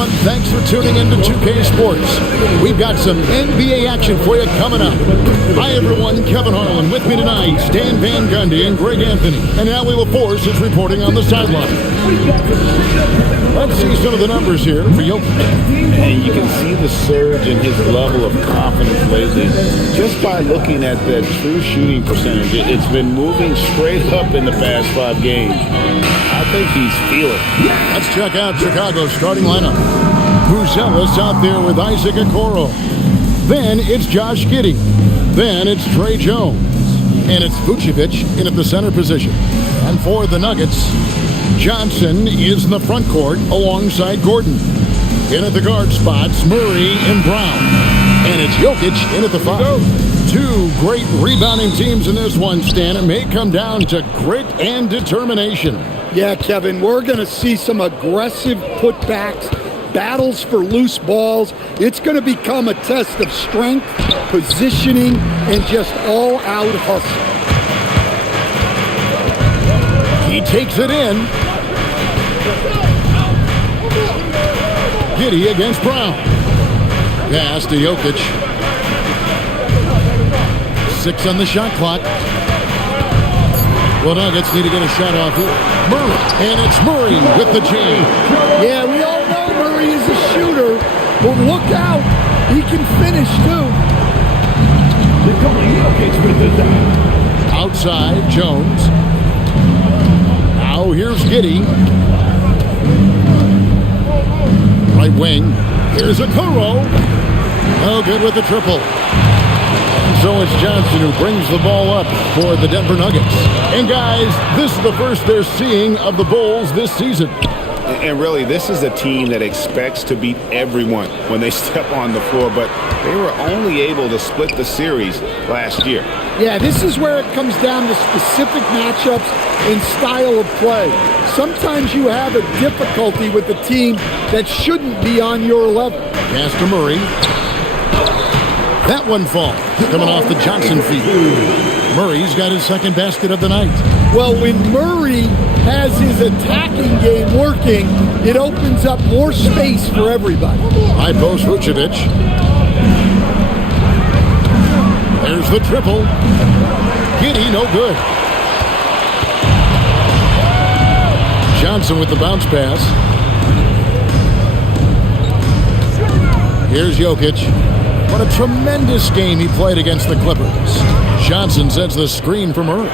everyone. Thanks for tuning in to 2K Sports. We've got some NBA action for you coming up. Hi, everyone. Kevin Harlan with me tonight. Stan Van Gundy and Greg Anthony. And Allie LaForce is reporting on the sideline. Let's see some of the numbers here for Jokic. And you can see the surge in his level of confidence lately just by looking at that true shooting percentage. It's been moving straight up in the past 5 games. I think he's feeling it. Let's check out Chicago's starting lineup. Buzelis out there with Isaac Okoro. Then it's Josh Giddey. Then it's Tre Jones. And it's Vucevic in at the center position. And for the Nuggets, Johnson is in the front court alongside Gordon. In at the guard spots, Murray and Brown. And it's Jokic in at the 5. 2 great rebounding teams in this one, Stan. It may come down to grit and determination. Yeah, Kevin, we're going to see some aggressive putbacks, battles for loose balls. It's going to become a test of strength, positioning, and just all-out hustle. He takes it in. Giddey against Brown. Pass to Jokic. 6 on the shot clock. Well, Nuggets need to get a shot off here. Murray. And it's Murray with the jam. Yeah, we all know Murray is a shooter, but look out. He can finish, too. Outside, Jones. Now here's Giddey. Right wing. Here's Okoro. Oh, good with the triple. So it's Johnson who brings the ball up for the Denver Nuggets. And guys, this is the first they're seeing of the Bulls this season. And really, this is a team that expects to beat everyone when they step on the floor, but they were only able to split the series last year. Yeah, this is where it comes down to specific matchups and style of play. Sometimes you have a difficulty with a team that shouldn't be on your level. Pass to Murray. That one falls, coming off the Johnson feed. Murray's got his second basket of the night. Well, when Murray has his attacking game working, it opens up more space for everybody. High post Vucevic. There's the triple. Giddey, no good. Johnson with the bounce pass. Here's Jokic. What a tremendous game he played against the Clippers. Johnson sets the screen for Murray.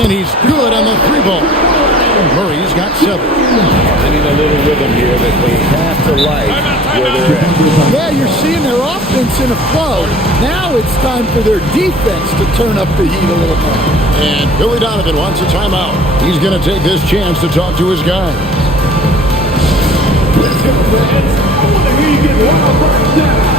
And he's good on the 3-ball. Murray's got 7. Finding a little rhythm here that they have to like where they're at. Yeah, you're seeing their offense in a flow. Now it's time for their defense to turn up the heat a little more. And Billy Donovan wants a timeout. He's going to take this chance to talk to his guys. Let's go, friends. I want to hear you get wild right now.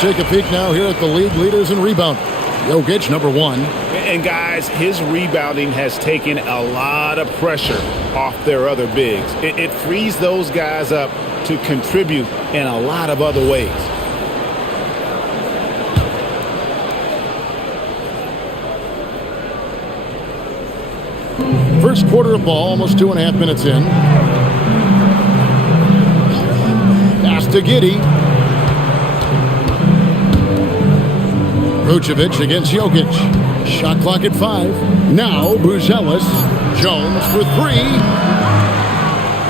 Take a peek now here at the league leaders in rebound. Jokic, number 1. And guys, his rebounding has taken a lot of pressure off their other bigs. It frees those guys up to contribute in a lot of other ways. First quarter of ball, almost 2.5 minutes in. Pass to Giddey. Vucevic against Jokic. Shot clock at 5. Now Buzelis. Jones for 3.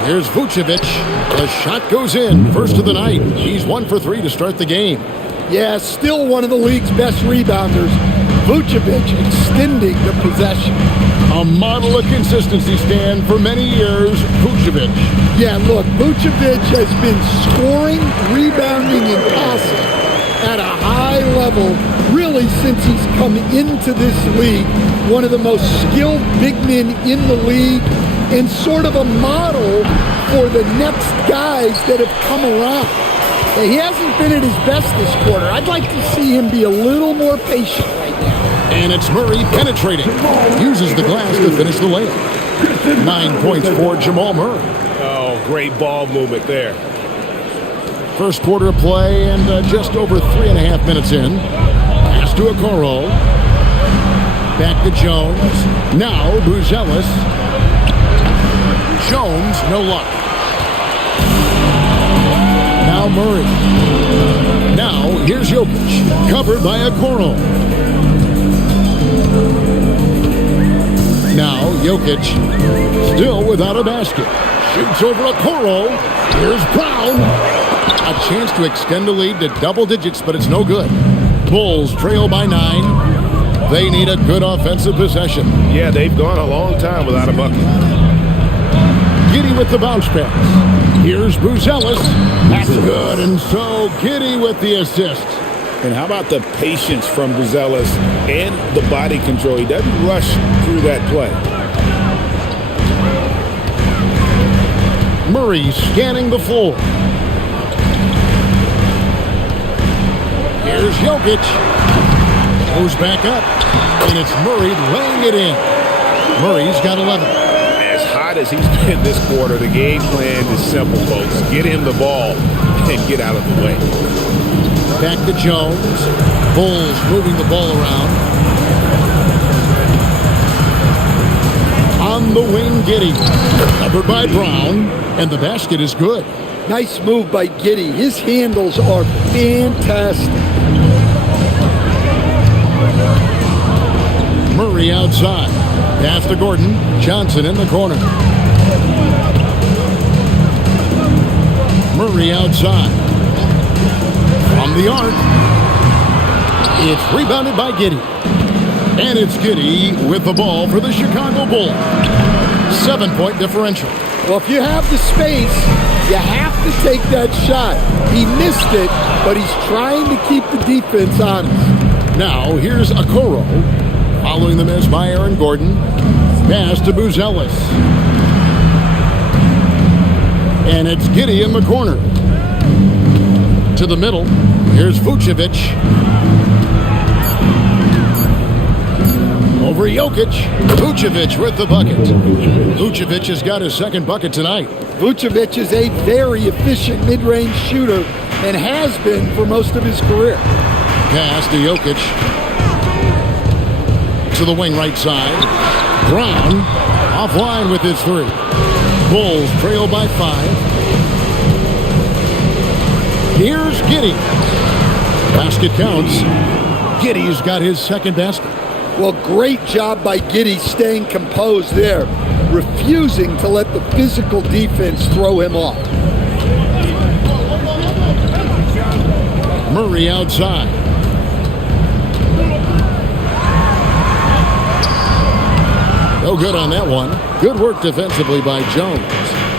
Here's Vucevic. The shot goes in. First of the night. He's 1 for 3 to start the game. Yeah, still one of the league's best rebounders. Vucevic extending the possession. A model of consistency, Stan, for many years. Vucevic. Yeah, look, Vucevic has been scoring, rebounding, and passing at a high level really since he's come into this league. One of the most skilled big men in the league and sort of a model for the next guys that have come around. He hasn't been at his best this quarter. I'd like to see him be a little more patient right now. And it's Murray penetrating. Uses the glass to finish the layup. 9 points for Jamal Murray. Oh, great ball movement there. First quarter of play and just over 3.5 minutes in. Pass to Okoro. Back to Jones. Now Buzelis. Jones, no luck. Now Murray. Now here's Jokic. Covered by Okoro. Now Jokic. Still without a basket. Shoots over Okoro. Here's Brown. A chance to extend the lead to double digits, but it's no good. Bulls trail by 9. They need a good offensive possession. Yeah, they've gone a long time without a bucket. Giddey with the bounce pass. Here's Buzelis. That's good, and so Giddey with the assist. And how about the patience from Buzelis and the body control? He doesn't rush through that play. Murray scanning the floor. Here's Jokic. Goes back up. And it's Murray laying it in. Murray's got 11. As hot as he's been this quarter, the game plan is simple, folks. Get him the ball and get out of the way. Back to Jones. Bulls moving the ball around. On the wing, Giddey. Covered by Brown. And the basket is good. Nice move by Giddey. His handles are fantastic. Murray outside. Pass to Gordon. Johnson in the corner. Murray outside. From the arc. It's rebounded by Giddey. And it's Giddey with the ball for the Chicago Bulls. 7-point differential. Well, if you have the space, you have to take that shot. He missed it, but he's trying to keep the defense honest. Now, here's Okoro. Following the miss by Aaron Gordon. Pass to Buzelis. And it's Giddey in the corner. To the middle. Here's Vucevic. Over Jokic. Vucevic with the bucket. Vucevic has got his second bucket tonight. Vucevic is a very efficient mid-range shooter and has been for most of his career. Pass to Jokic. To the wing right side. Brown offline with his 3. Bulls trail by 5. Here's Giddey. Basket counts. Giddey's got his second basket. Well, great job by Giddey staying composed there, refusing to let the physical defense throw him off. Murray outside. No good on that one. Good work defensively by Jones.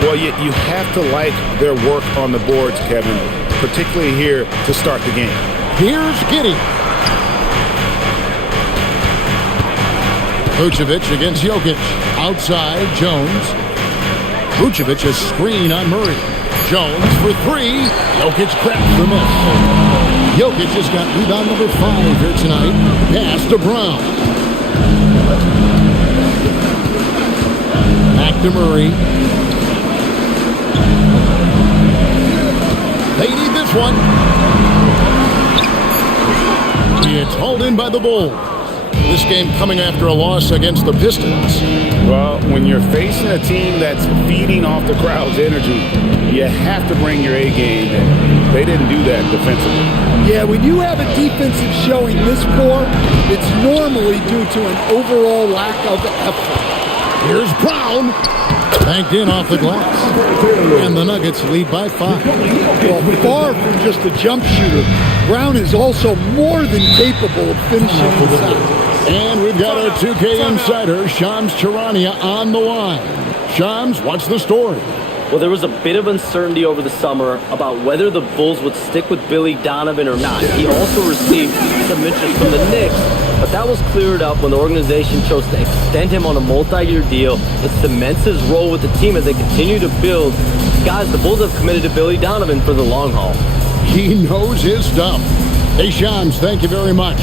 Well, you have to like their work on the boards, Kevin, particularly here to start the game. Here's Giddey. Vucevic against Jokic. Outside, Jones. Vucevic a screen on Murray. Jones for 3. Jokic cracks the miss. Jokic has got rebound number 5 here tonight. Pass to Brown. Back to Murray. They need this one. It's hauled in by the Bulls. This game coming after a loss against the Pistons. Well, when you're facing a team that's feeding off the crowd's energy, you have to bring your A game, and they didn't do that defensively. Yeah, when you have a defensive showing this poor, it's normally due to an overall lack of effort. Here's Brown. Banked in off the glass. And the Nuggets lead by 5. Well, far from just a jump shooter, Brown is also more than capable of finishing inside. And we've got our 2K insider, Shams Charania, on the line. Shams, what's the story? Well, there was a bit of uncertainty over the summer about whether the Bulls would stick with Billy Donovan or not. He also received some interest from the Knicks, but that was cleared up when the organization chose to extend him on a multi-year deal. It cements his role with the team as they continue to build. Guys, the Bulls have committed to Billy Donovan for the long haul. He knows his stuff. Hey, Shams, thank you very much.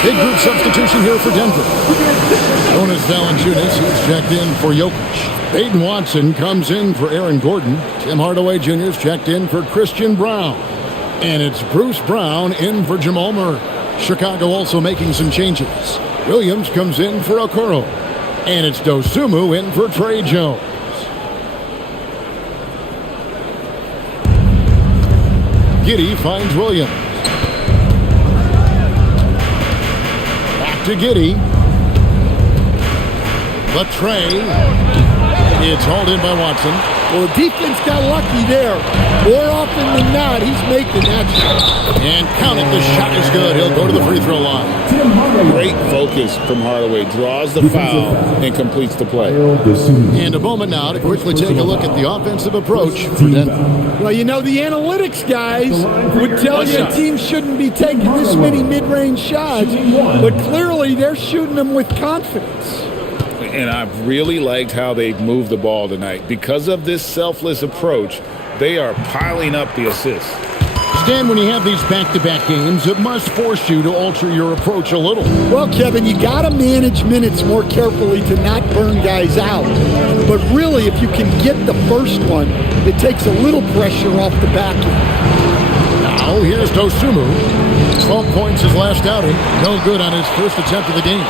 Big group substitution here for Denver. Jonas Valanciunas is checked in for Jokic. Peyton Watson comes in for Aaron Gordon. Tim Hardaway Jr. is checked in for Christian Brown. And it's Bruce Brown in for Jamal Murray. Chicago also making some changes. Williams comes in for Okoro. And it's Dosunmu in for Trey Jones. Giddey finds Williams. To Giddey. But Trey, it's hauled in by Watson. Well, the defense got lucky there. More often than not, he's making that shot. And count it, the shot is good. He'll go to the free throw line. Great focus from Hardaway. Draws the foul and completes the play. And a moment now to quickly take a look at the offensive approach for Denver. Well, you know, the analytics guys would tell you a team shouldn't be taking this many mid-range shots, but clearly they're shooting them with confidence. And I've really liked how they've moved the ball tonight. Because of this selfless approach, they are piling up the assists. Stan, when you have these back-to-back games, it must force you to alter your approach a little. Well, Kevin, you got to manage minutes more carefully to not burn guys out. But really, if you can get the first one, it takes a little pressure off the back end. Now, here's Dosunmu. 12 points his last outing. No good on his first attempt of the game.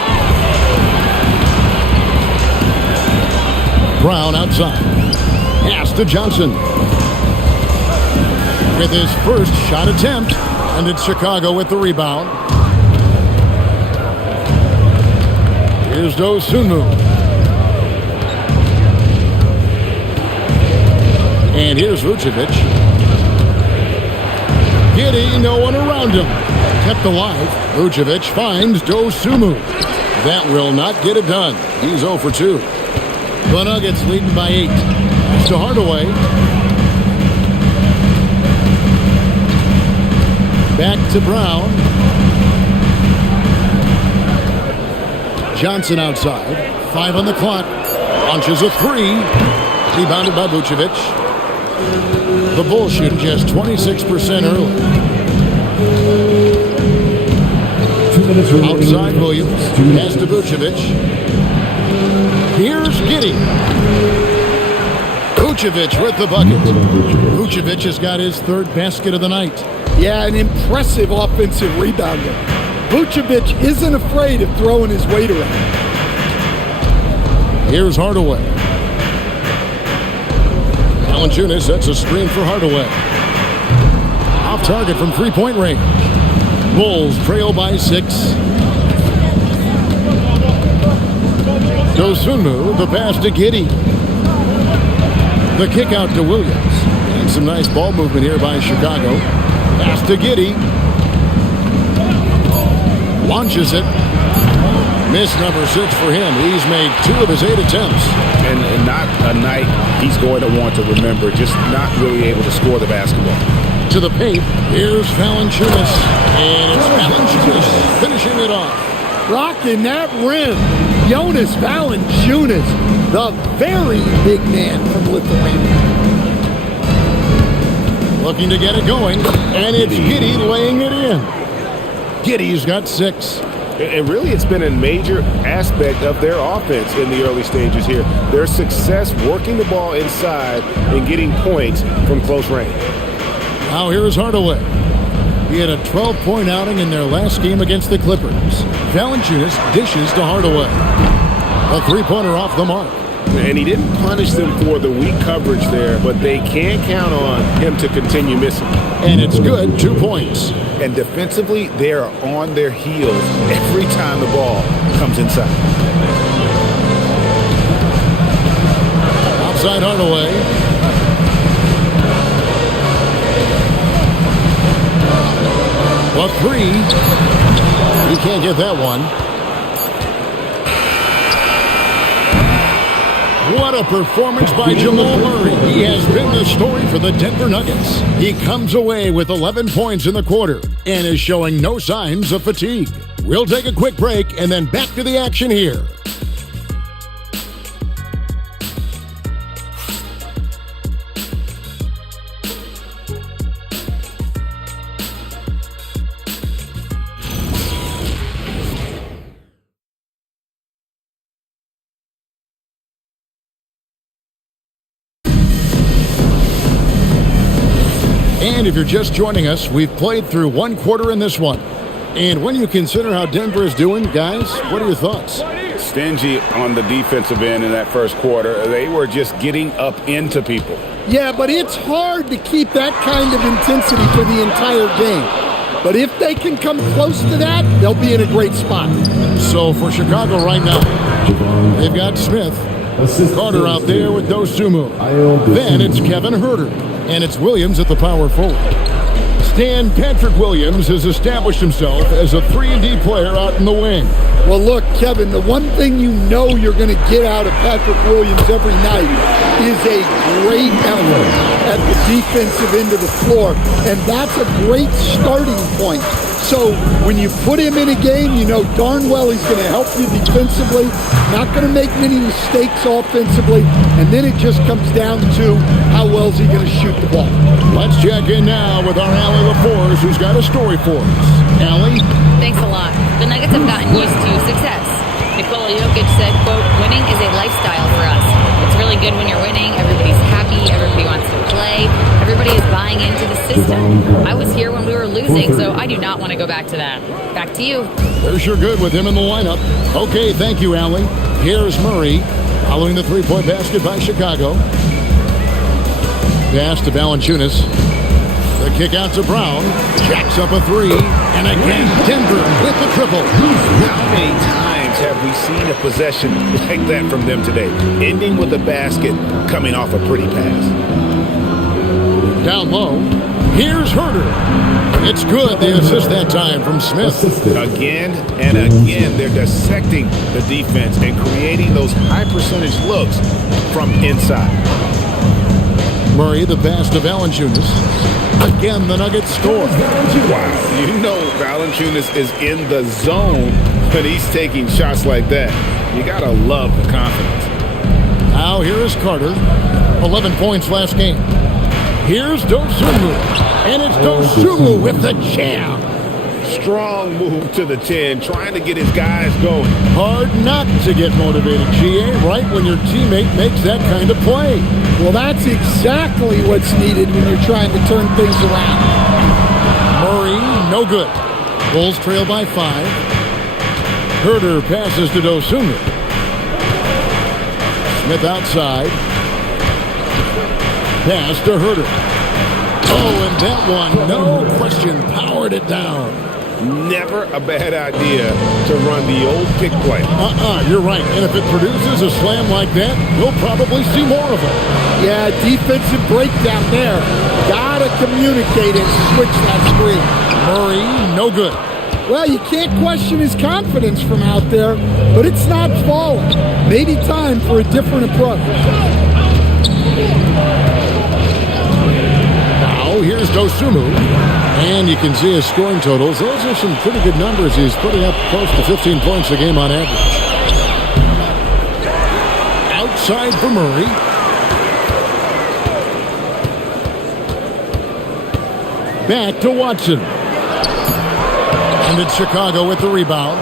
Brown outside. Pass to Johnson. With his first shot attempt. And it's Chicago with the rebound. Here's Dosunmu. And here's Vucevic. Giddey, no one around him. Kept alive. Vucevic finds Dosunmu. That will not get it done. He's 0 for 2. The Nuggets leading by 8. To Hardaway. Back to Brown. Johnson outside. 5 on the clock. Launches a 3. Rebounded by Vucevic. The Bulls shooting just 26% early. 2 minutes remaining. Outside Williams. Pass to Vucevic. Here's Giddey. Vucevic with the bucket. Vucevic has got his third basket of the night. Yeah, an impressive offensive rebounder. Vucevic isn't afraid of throwing his weight around. Here's Hardaway. Valanciunas sets a screen for Hardaway. Off target from three-point range. Bulls trail by 6. Dosunmu, the pass to Giddey. The kick out to Williams. And some nice ball movement here by Chicago. Pass to Giddey. Launches it. Miss number 6 for him. He's made 2 of his 8 attempts. And not a night he's going to want to remember, just not really able to score the basketball. To the paint, here's Valanciunas. And it's Valanciunas finishing it off. Rocking that rim. Jonas Valanciunas, the very big man from Lithuania. Looking to get it going, and it's Giddey laying it in. Giddey's got 6. And really, it's been a major aspect of their offense in the early stages here. Their success working the ball inside and getting points from close range. Now here is Hardaway. He had a 12-point outing in their last game against the Clippers. Valanciunas dishes to Hardaway. A 3-pointer off the mark. And he didn't punish them for the weak coverage there, but they can't count on him to continue missing. And it's good, 2 points. And defensively, they are on their heels every time the ball comes inside. Outside Hardaway. A 3. He can't get that one. What a performance by Jamal Murray. He has been the story for the Denver Nuggets. He comes away with 11 points in the quarter and is showing no signs of fatigue. We'll take a quick break and then back to the action here. And if you're just joining us, we've played through 1 quarter in this one. And when you consider how Denver is doing, guys, what are your thoughts? Stingy on the defensive end in that first quarter. They were just getting up into people. Yeah, but it's hard to keep that kind of intensity for the entire game. But if they can come close to that, they'll be in a great spot. So for Chicago right now, they've got Smith, Carter out there with Dosunmu. Then it's Kevin Huerter, and it's Williams at the power forward. Stan Patrick Williams has established himself as a 3-and-D player out in the wing. Well, look, Kevin, the one thing you know you're going to get out of Patrick Williams every night is a great effort at the defensive end of the floor, and that's a great starting point. So when you put him in a game, you know darn well he's going to help you defensively, not going to make many mistakes offensively, and then it just comes down to how well is he going to shoot the ball. Let's check in now with our Allie LaForce, who's got a story for us. Allie? Thanks a lot. The Nuggets have gotten used to success. Nikola Jokic said, quote, winning is a lifestyle for us. It's really good when you're winning. Everybody's happy. Everybody wants to play. Everybody is buying into the system. I was here when we were losing, so I do not want to go back to that. Back to you. They're sure good with him in the lineup. Okay, thank you, Allie. Here's Murray following the 3-point basket by Chicago. Pass to Valanciunas. The kick out to Brown. Jacks up a 3. And again, Denver with the triple. How many times have we seen a possession like that from them today? Ending with a basket, coming off a pretty pass. Down low. Here's Huerter. It's good. The assist that time from Smith. Again and again, they're dissecting the defense and creating those high-percentage looks from inside. Murray, the pass to Valanciunas. Again, the Nuggets score. Wow. You know Valanciunas is in the zone when he's taking shots like that. You got to love the confidence. Now here is Carter. 11 points last game. Here's Dosunmu. And it's Dosunmu with the jam. Strong move to the 10, trying to get his guys going. Hard not to get motivated, GA, right when your teammate makes that kind of play. Well, that's exactly what's needed when you're trying to turn things around. Murray, no good. Bulls trail by 5. Huerter passes to Dosunmu. Smith outside. Pass to Huerter. Oh, and that one, no question, powered it down. Never a bad idea to run the old pick play. You're right. And if it produces a slam like that, we'll probably see more of it. Yeah, defensive breakdown there. Gotta communicate and switch that screen. Murray, no good. Well, you can't question his confidence from out there, but it's not falling. Maybe time for a different approach. Now, here's Dosunmu. And you can see his scoring totals. Those are some pretty good numbers. He's putting up close to 15 points a game on average. Outside for Murray. Back to Watson. And it's Chicago with the rebound.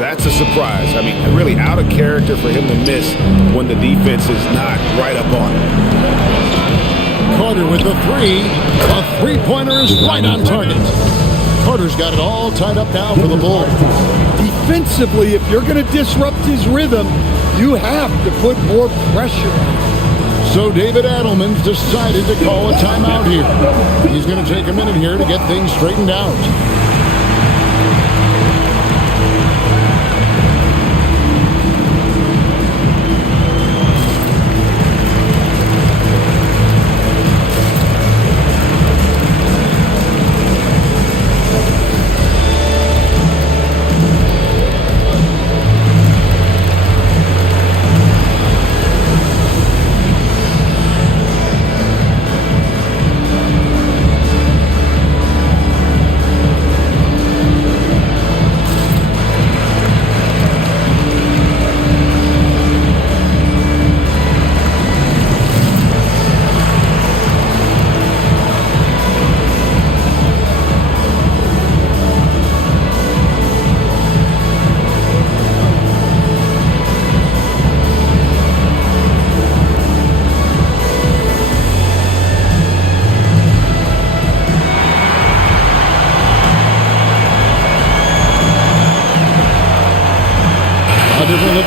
That's a surprise. I mean, really out of character for him to miss when the defense is not right up on him. Carter with the three. A three-pointer is right on target. Carter's got it all tied up now for the Bulls. Defensively, if you're going to disrupt his rhythm, you have to put more pressure on him. So David Adelman's decided to call a timeout here. He's going to take a minute here to get things straightened out.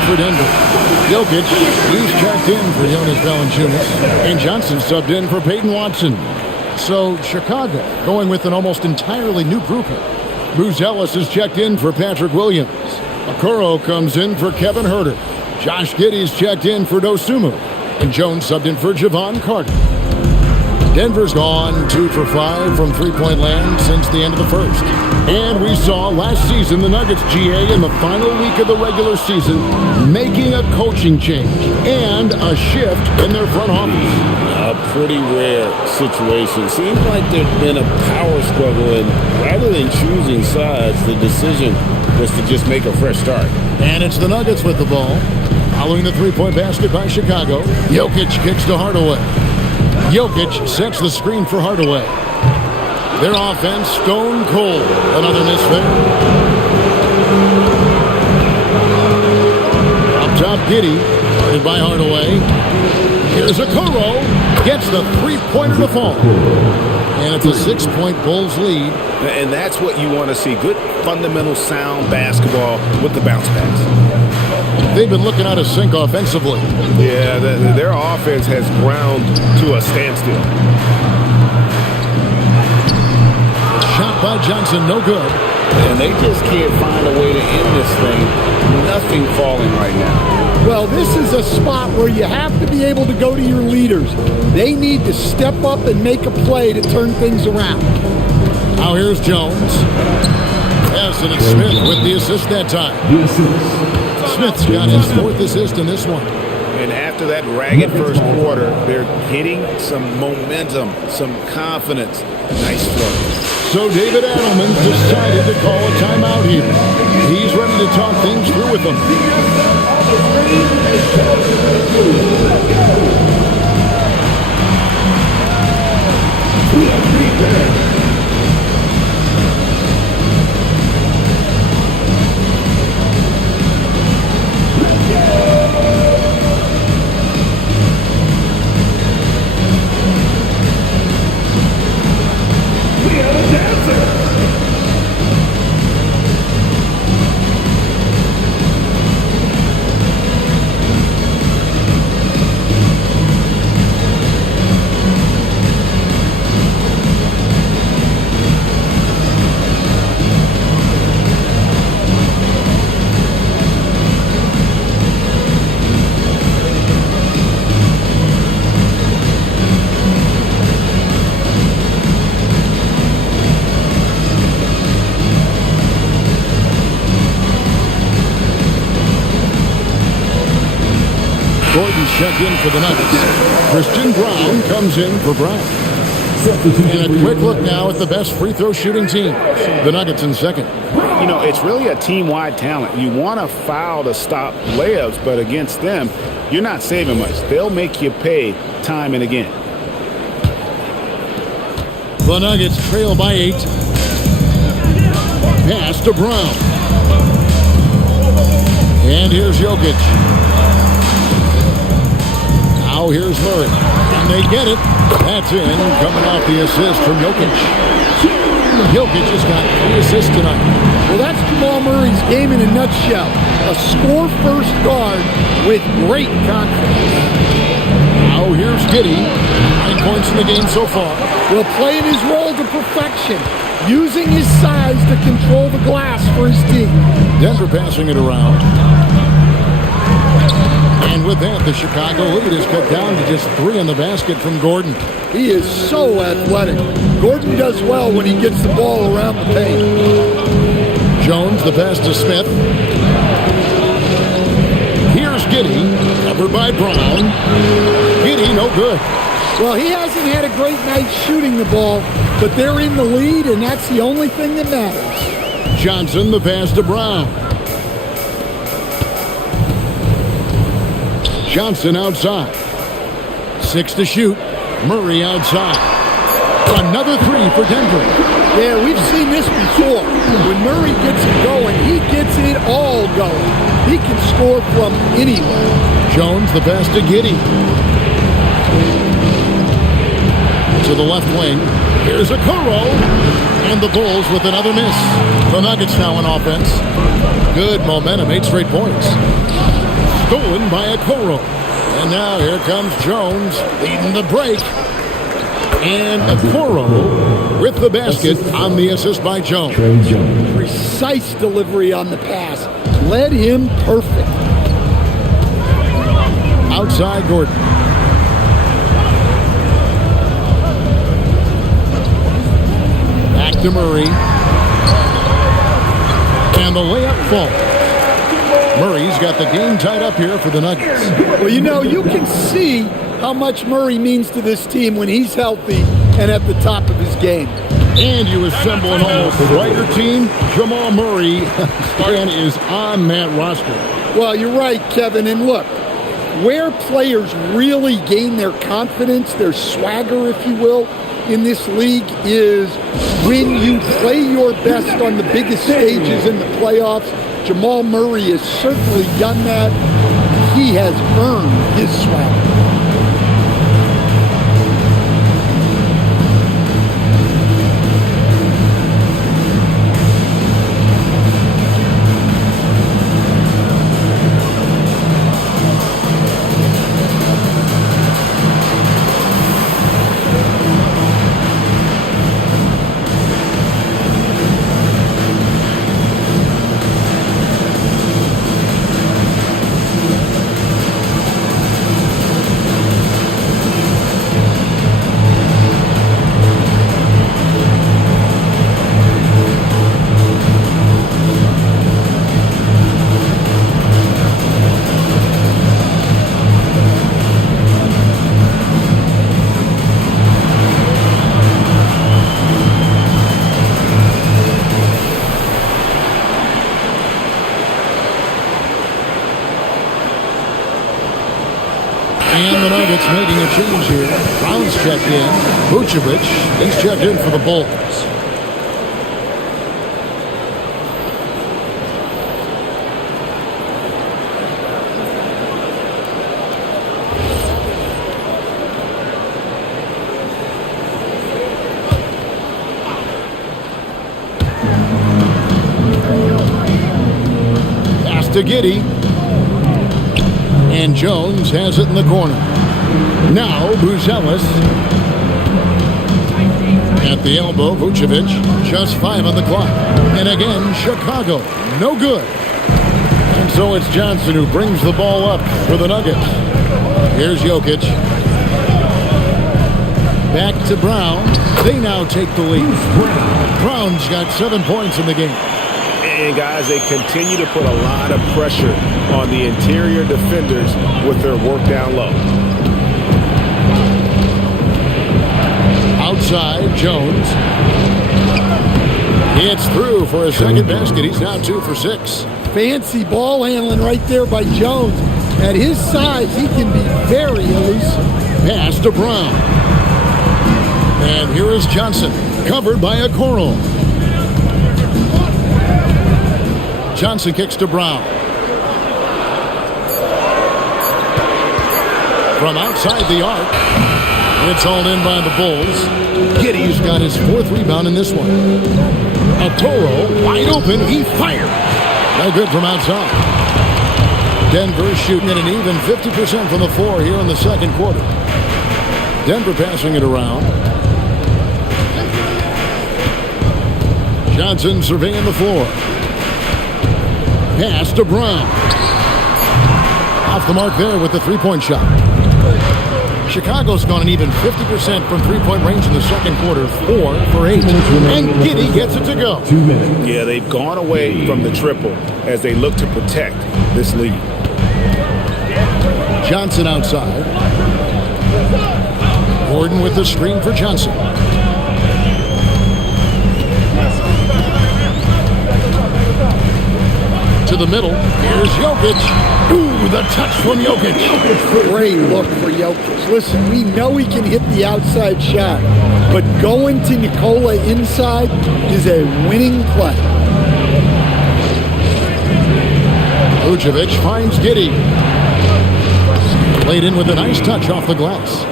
For Denver. Jokic, he's checked in for Jonas Valanciunas, and Johnson subbed in for Peyton Watson. So Chicago going with an almost entirely new grouping. Bruce Ellis is checked in for Patrick Williams. Okoro comes in for Kevin Huerter. Josh Giddey's checked in for Dosunmu, and Jones subbed in for Javon Carter. Denver's gone 2 for 5 from three-point land since the end of the first. And we saw last season the Nuggets GA in the final week of the regular season making a coaching change and a shift in their front office. A pretty rare situation. Seems like there's been a power struggle, and rather than choosing sides, the decision was to just make a fresh start. And it's the Nuggets with the ball. Following the three-point basket by Chicago, Jokic kicks to Hardaway. Jokic sets the screen for Hardaway. Their offense stone cold. Another miss there. Up top, Giddey. Guarded by Hardaway. Here's Okoro. Gets the three-pointer to fall. And it's a 6-point Bulls lead. And that's what you want to see. Good, fundamental, sound basketball with the bounce backs. They've been looking out of sync offensively. Yeah, their offense has ground to a standstill. Shot by Johnson, no good. And they just can't find a way to end this thing. Nothing falling right now. Well, this is a spot where you have to be able to go to your leaders. They need to step up and make a play to turn things around. Now here's Jones. Yes, and it's Smith with the assist that time. Smith's got his 4th assist in this one. And after that ragged first quarter, they're hitting some momentum, some confidence. Nice throw. So David Adelman decided to call a timeout here. He's ready to talk things through with them. Gordon's checked in for the Nuggets. Christian Brown comes in for Brown. And a quick look now at the best free throw shooting team. The Nuggets in second. You know, it's really a team-wide talent. You want to foul to stop layups, but against them, you're not saving much. They'll make you pay time and again. The Nuggets trail by 8. Pass to Brown. And here's Jokic. Now here's Murray. And they get it. That's in, coming off the assist from Jokic. Jokic has got 3 assists tonight. Well, that's Jamal Murray's game in a nutshell. A score-first guard with great confidence. Now here's Giddey. 9 points in the game so far. Well, playing his role to perfection. Using his size to control the glass for his team. Denver passing it around. And with that, the Chicago lead is cut down to just 3 in the basket from Gordon. He is so athletic. Gordon does well when he gets the ball around the paint. Jones, the pass to Smith. Here's Giddey, covered by Brown. Giddey, no good. Well, he hasn't had a great night shooting the ball, but they're in the lead, and that's the only thing that matters. Johnson, the pass to Brown. Johnson outside. 6 to shoot. Murray outside. Another 3 for Denver. Yeah, we've seen this before. When Murray gets it going, he gets it all going. He can score from anywhere. Jones, the pass to Giddey. To the left wing. Here's Okoro. And the Bulls with another miss. The Nuggets now on offense. Good momentum, 8 straight points. Stolen by Okoro. And now here comes Jones leading the break. And Okoro with the basket on the assist by Jones. Precise delivery on the pass. Led him perfect. Outside Gordon. Back to Murray. And the layup falls. Murray's got the game tied up here for the Nuggets. Well, you know, you can see how much Murray means to this team when he's healthy and at the top of his game. And you assemble an all-Spriker team. Jamal Murray again is on that roster. Well, you're right, Kevin. And look, where players really gain their confidence, their swagger, if you will, in this league is when you play your best on the biggest stages in the playoffs. Jamal Murray has certainly done that. He has earned his swagger. And the Nuggets making a change here. Brown's checked in. Vucevic, he's checked in for the Bulls. Pass to Giddey. And Jones has it in the corner. Now Buzelis. At the elbow, Vucevic. Just 5 on the clock. And again, Chicago. No good. And so it's Johnson who brings the ball up for the Nuggets. Here's Jokic. Back to Brown. They now take the lead. Brown's got 7 points in the game. And guys, they continue to put a lot of pressure on the interior defenders with their work down low. Outside, Jones. It's through for a second basket. He's now 2 for 6. Fancy ball handling right there by Jones. At his size, he can be very elusive. Pass to Brown. And here is Johnson, covered by Okoro. Johnson kicks to Brown. From outside the arc, it's hauled in by the Bulls. Giddey's got his 4th rebound in this one. Okoro, wide open, he fired. No good from outside. Denver shooting at an even 50% from the floor here in the second quarter. Denver passing it around. Johnson surveying the floor. Pass to Brown. Off the mark there with the three-point shot. Chicago's gone an even 50% from three-point range in the second quarter, 4 for 8. And Giddey gets it to go. 2 minutes. Yeah, they've gone away from the triple as they look to protect this lead. Johnson outside. Gordon with the screen for Johnson. To the middle. Here's Jokic. Ooh, the touch from Jokic. Great look for Jokic. Listen, we know he can hit the outside shot, but going to Nikola inside is a winning play. Vucevic finds Giddey. Played in with a nice touch off the glass.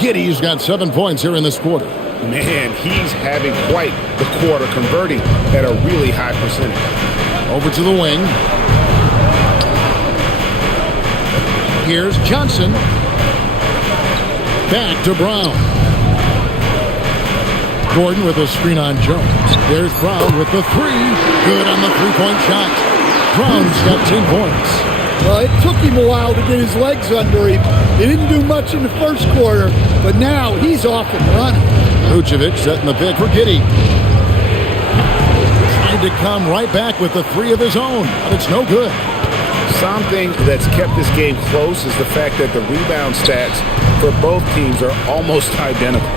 Giddey's got 7 points here in this quarter. Man, he's having quite the quarter, converting at a really high percentage. Over to the wing. Here's Johnson. Back to Brown. Gordon with a screen on Jones. There's Brown with the 3. Good on the three-point shot. Brown's got 10 points. Well, it took him a while to get his legs under him. He didn't do much in the first quarter, but now he's off and running. Vucevic setting the pick for Giddey. Trying to come right back with the 3 of his own, but it's no good. Something that's kept this game close is the fact that the rebound stats for both teams are almost identical.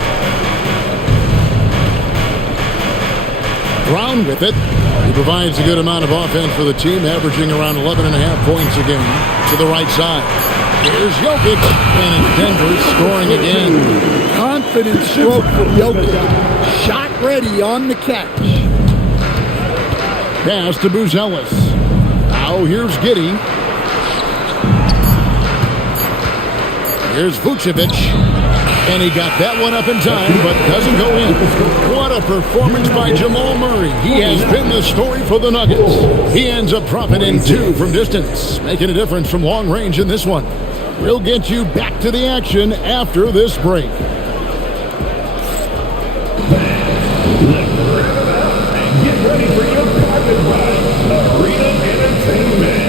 Brown with it. He provides a good amount of offense for the team, averaging around 11.5 points a game. To the right side. Here's Jokic, and it's Denver scoring again. Confident stroke from Jokic. Shot ready on the catch. Pass to Buzelis. Now here's Giddey. Here's Vucevic. And he got that one up in time, but doesn't go in. What a performance by Jamal Murray. He has been the story for the Nuggets. He ends up dropping in 2 from distance, making a difference from long range in this one. We'll get you back to the action after this break. Get ready for your carpet ride. Arena Entertainment.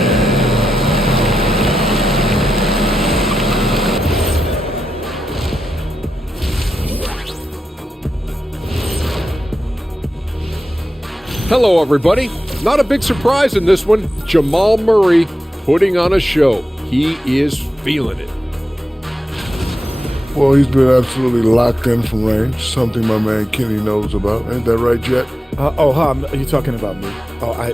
Hello, everybody. Not a big surprise in this one. Jamal Murray putting on a show. He is feeling it. Well, he's been absolutely locked in from range, something my man Kenny knows about. Ain't that right, Jet? Are you talking about me? Oh, I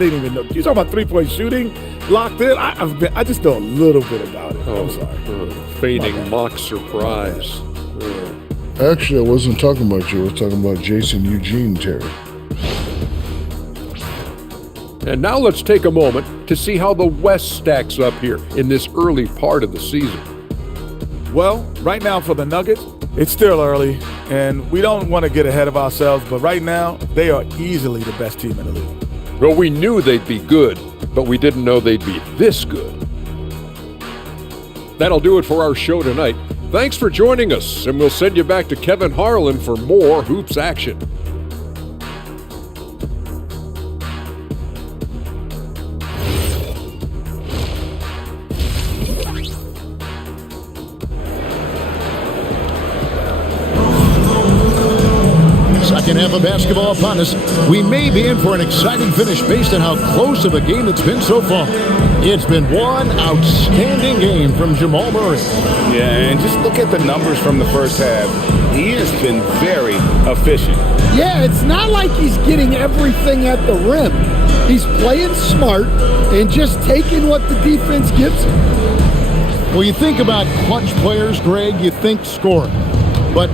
didn't even know. You talking about three-point shooting, locked in? I just know a little bit about it. I'm sorry. Feigning mock surprise. Actually, I wasn't talking about you. I was talking about Jason Eugene Terry. And now let's take a moment to see how the West stacks up here in this early part of the season. Well, right now for the Nuggets, it's still early, and we don't want to get ahead of ourselves, but right now, they are easily the best team in the league. Well, we knew they'd be good, but we didn't know they'd be this good. That'll do it for our show tonight. Thanks for joining us, and we'll send you back to Kevin Harlan for more Hoops action. Second half of basketball upon us. We may be in for an exciting finish based on how close of a game it's been so far. It's been one outstanding game from Jamal Murray. Yeah, and just look at the numbers from the first half. He has been very efficient. Yeah, it's not like he's getting everything at the rim. He's playing smart and just taking what the defense gives him. Well, you think about clutch players, Greg, you think scoring. But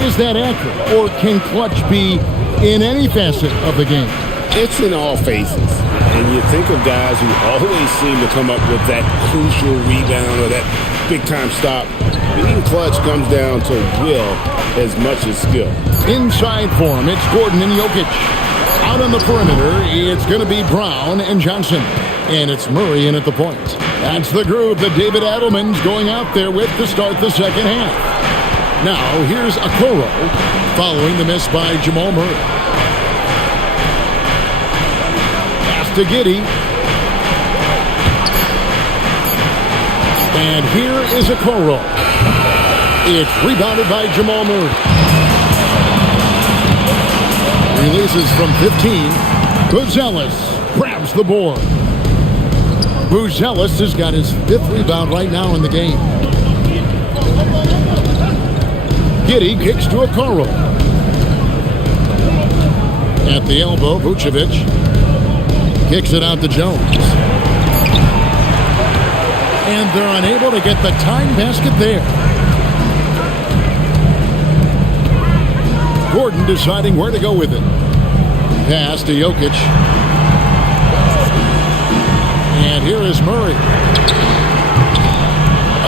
is that accurate? Or can clutch be in any facet of the game? It's in all phases. And you think of guys who always seem to come up with that crucial rebound or that big-time stop. Being clutch comes down to will as much as skill. Inside for him, it's Gordon and Jokic. Out on the perimeter, it's going to be Brown and Johnson. And it's Murray in at the point. That's the group that David Adelman's going out there with to start the second half. Now, here's Okoro following the miss by Jamal Murray. Pass to Giddey. And here is Okoro. It's rebounded by Jamal Murray. Releases from 15. Buzelis grabs the board. Buzelis has got his 5th rebound right now in the game. Giddey kicks to Okoro. At the elbow, Vucevic kicks it out to Jones. And they're unable to get the tying basket there. Gordon deciding where to go with it. Pass to Jokic. And here is Murray.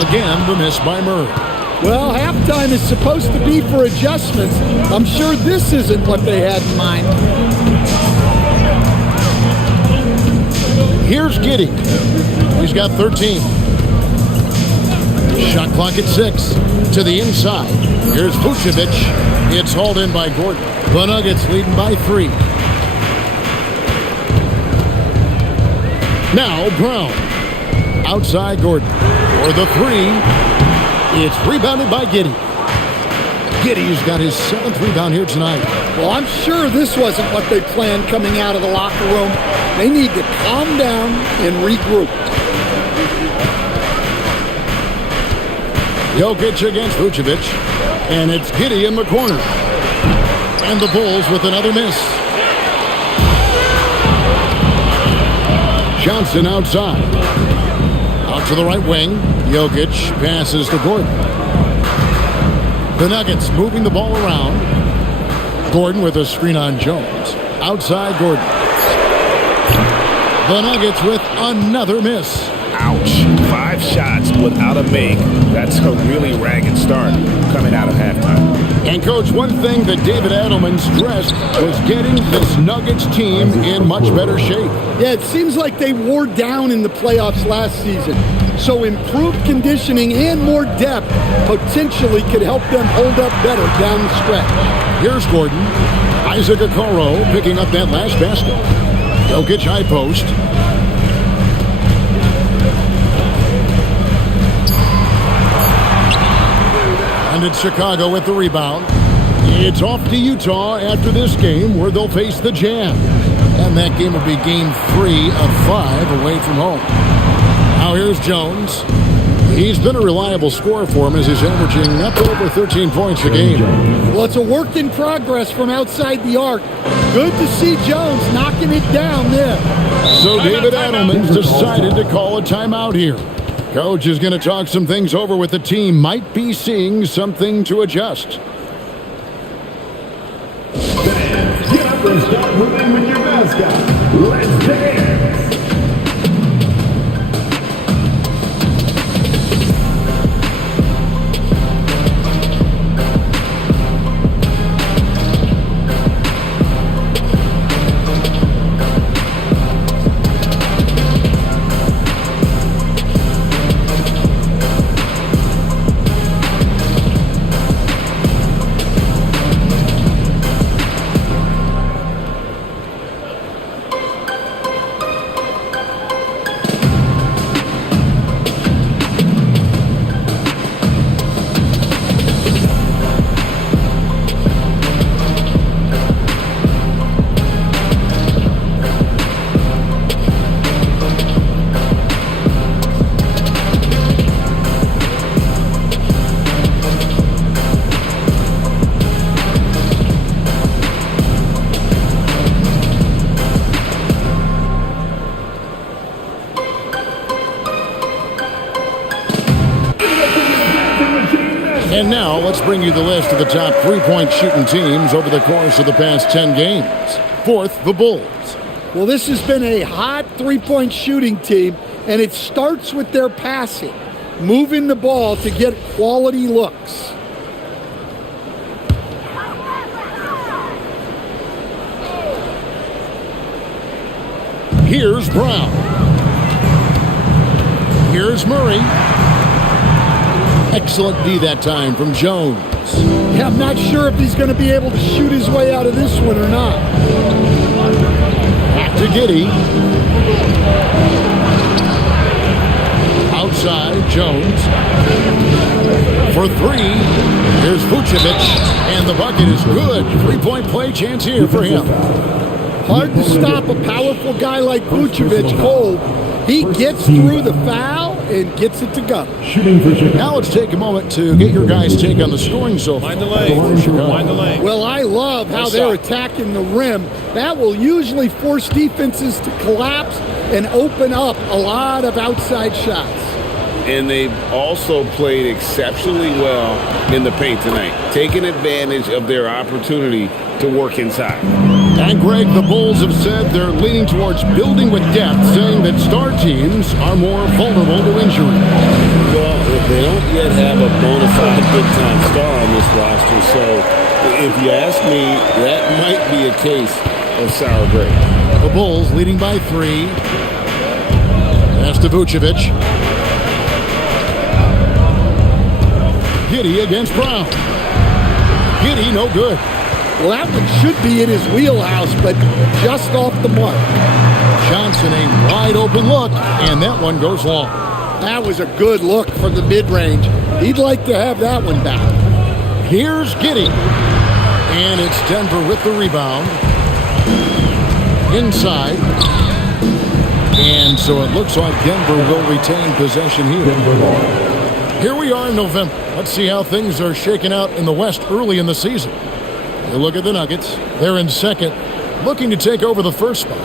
Again, the miss by Murray. Well, halftime is supposed to be for adjustments. I'm sure this isn't what they had in mind. Here's Giddey. He's got 13. Shot clock at 6. To the inside. Here's Vucevic. It's hauled in by Gordon. The Nuggets leading by 3. Now Brown. Outside Gordon. For the 3. It's rebounded by Giddey. Giddey's got his 7th rebound here tonight. Well, I'm sure this wasn't what they planned coming out of the locker room. They need to calm down and regroup. Jokic against Vucevic. And it's Giddey in the corner. And the Bulls with another miss. Johnson outside. Out to the right wing. Jokic passes to Gordon. The Nuggets moving the ball around. Gordon with a screen on Jones. Outside Gordon. The Nuggets with another miss. Ouch. 5 shots without a make. That's a really ragged start coming out of halftime. And, Coach, one thing that David Adelman stressed was getting this Nuggets team in much better shape. Yeah, it seems like they wore down in the playoffs last season. So improved conditioning and more depth potentially could help them hold up better down the stretch. Here's Gordon. Isaac Okoro picking up that last basket. Jokic high post. And it's Chicago with the rebound. It's off to Utah after this game where they'll face the Jazz. And that game will be game 3 of 5 away from home. Now here's Jones. He's been a reliable scorer for him as he's averaging up over 13 points a game. Well, it's a work in progress from outside the arc. Good to see Jones knocking it down there. So David Adelman's decided to call a timeout here. Coach is going to talk some things over with the team. Might be seeing something to adjust. Fans, get up and start moving with your mascot. Let's dance. And now let's bring you the list of the top three-point shooting teams over the course of the past 10 games. Fourth, the Bulls. Well, this has been a hot three-point shooting team, and it starts with their passing, moving the ball to get quality looks. Here's Brown. Here's Murray. Excellent D that time from Jones. Yeah, I'm not sure if he's going to be able to shoot his way out of this one or not. Back to Giddey. Outside, Jones. For three, here's Vucevic, and the bucket is good. Three-point play chance here for him. Hard to stop a powerful guy like Vucevic cold. He gets through the foul and gets it to go. Now let's take a moment to get your guys' take on the scoring so far. Mind the lane. Well, I love how they're attacking the rim. That will usually force defenses to collapse and open up a lot of outside shots. And they've also played exceptionally well in the paint tonight, taking advantage of their opportunity to work inside. And Greg, the Bulls have said they're leaning towards building with depth, saying that star teams are more vulnerable to injury. Well, they don't yet have a bona fide big-time star on this roster, so if you ask me, that might be a case of sour grapes. The Bulls leading by 3. Pass to Vucevic. Giddey against Brown. Giddey, no good. Well, that one should be in his wheelhouse, but just off the mark. Johnson, a wide open look, and that one goes long. That was a good look from the mid-range. He'd like to have that one back. Here's Giddey. And it's Denver with the rebound. Inside. And so it looks like Denver will retain possession here. Here we are in November. Let's see how things are shaking out in the West early in the season. You look at the Nuggets. They're in second, looking to take over the first spot.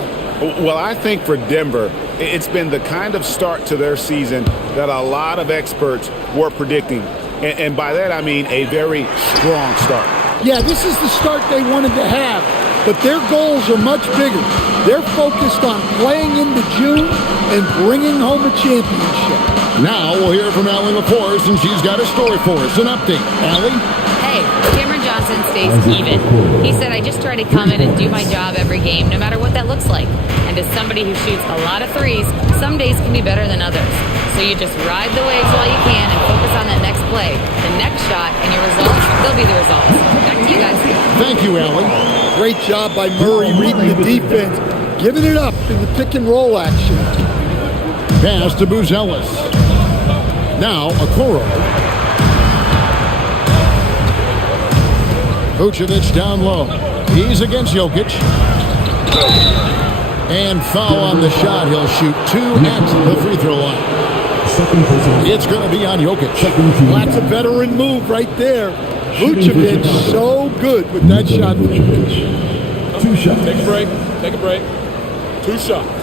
Well, I think for Denver, it's been the kind of start to their season that a lot of experts were predicting. And by that, I mean a very strong start. Yeah, this is the start they wanted to have, but their goals are much bigger. They're focused on playing into June and bringing home a championship. Now we'll hear from Allie LaForce, and she's got a story for us. An update. Allie? Hey, Cameron Johnson stays even. He said, I just try to come in and do my job every game, no matter what that looks like. And as somebody who shoots a lot of threes, some days can be better than others. So you just ride the waves while you can and focus on that next play. The next shot and your results, they'll be the results. Back to you guys. Thank you, Allie. Great job by Murray reading the defense, giving it up in the pick and roll action. Pass to Buzelis. Now, Okoro. Vucevic down low. He's against Jokic. And foul on the shot. He'll shoot 2 at the free throw line. It's going to be on Jokic. That's a veteran move right there. Vucevic so good with that shot. 2 shots. Take a break. 2 shots.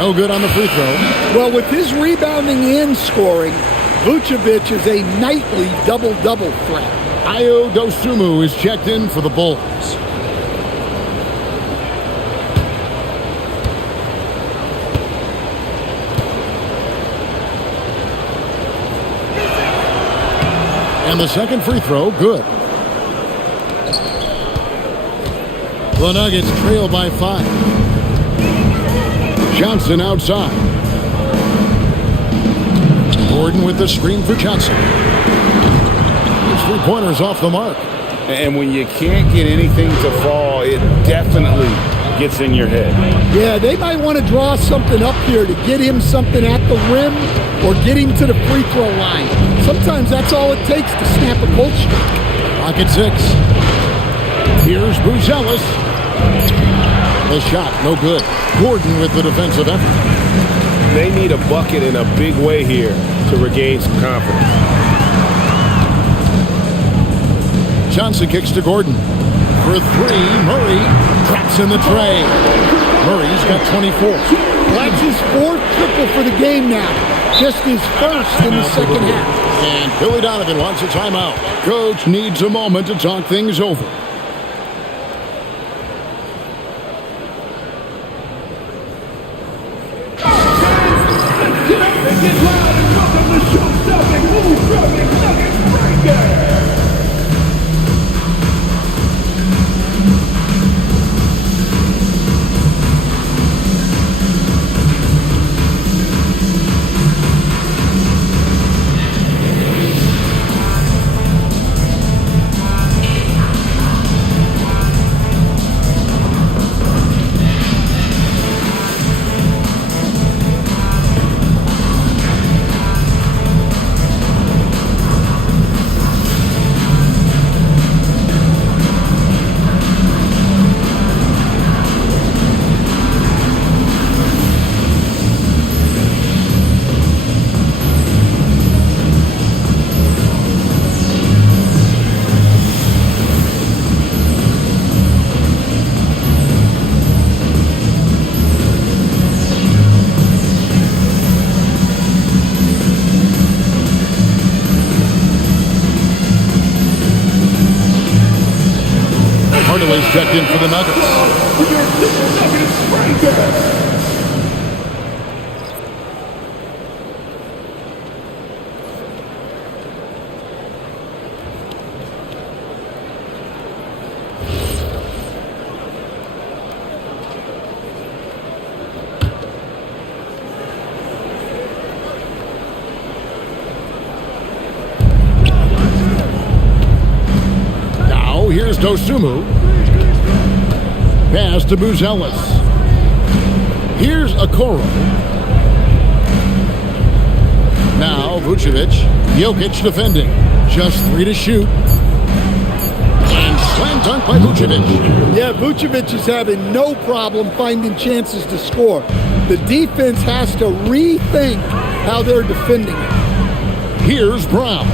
No good on the free throw. Well, with his rebounding and scoring, Vucevic is a nightly double-double threat. Ayo Dosunmu is checked in for the Bulls. And the second free throw, good. The Nuggets trail by 5. Johnson outside. Gordon with the screen for Johnson. His three-pointers off the mark. And when you can't get anything to fall, it definitely gets in your head. Yeah, they might want to draw something up here to get him something at the rim or get him to the free throw line. Sometimes that's all it takes to snap a cold streak. Pocket 6. Here's Buzelis. The shot, no good. Gordon with the defensive effort. They need a bucket in a big way here to regain some confidence. Johnson kicks to Gordon. for three. Murray traps in the tray. Murray's got 24. That's his fourth triple for the game now. Just his first in the second half. And Billy Donovan wants a timeout. Coach needs a moment to talk things over. Get loud and welcome the show-stopping, move-dropping Nuggets breaker! Hardaway's checked in for the Nuggets. Now here's Dosunmu. Pass to Buzelis. Here's Okoro. Now Vucevic. Jokic defending. Just 3 to shoot. And slam dunk by Vucevic. Yeah, Vucevic is having no problem finding chances to score. The defense has to rethink how they're defending it. Here's Brown.